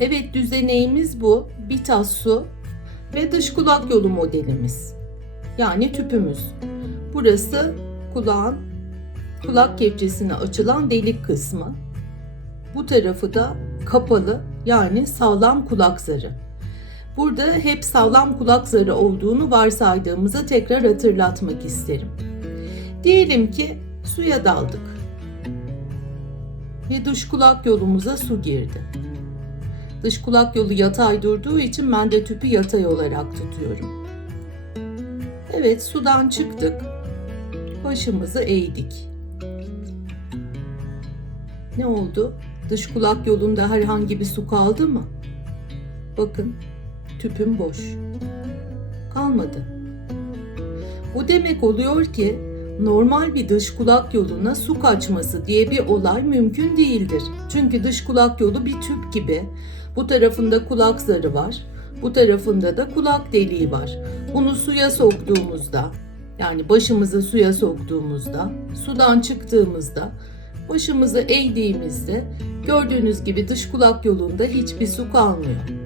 Evet düzeneğimiz bu. Bir tas su ve dış kulak yolu modelimiz. Yani tüpümüz. Burası kulağın kulak kepçesine açılan delik kısmı. Bu tarafı da kapalı yani sağlam kulak zarı. Burada hep sağlam kulak zarı olduğunu varsaydığımızı tekrar hatırlatmak isterim. Diyelim ki suya daldık ve dış kulak yolumuza su girdi. Dış kulak yolu yatay durduğu için ben de tüpü yatay olarak tutuyorum. Evet sudan çıktık. Başımızı eğdik. Ne oldu? Dış kulak yolunda herhangi bir su kaldı mı? Bakın tüpüm boş. Kalmadı. Bu demek oluyor ki normal bir dış kulak yoluna su kaçması diye bir olay mümkün değildir. Çünkü dış kulak yolu bir tüp gibi. Bu tarafında kulak zarı var. Bu tarafında da kulak deliği var. Bunu suya soktuğumuzda yani başımızı suya soktuğumuzda, sudan çıktığımızda, başımızı eğdiğimizde gördüğünüz gibi dış kulak yolunda hiçbir su kalmıyor.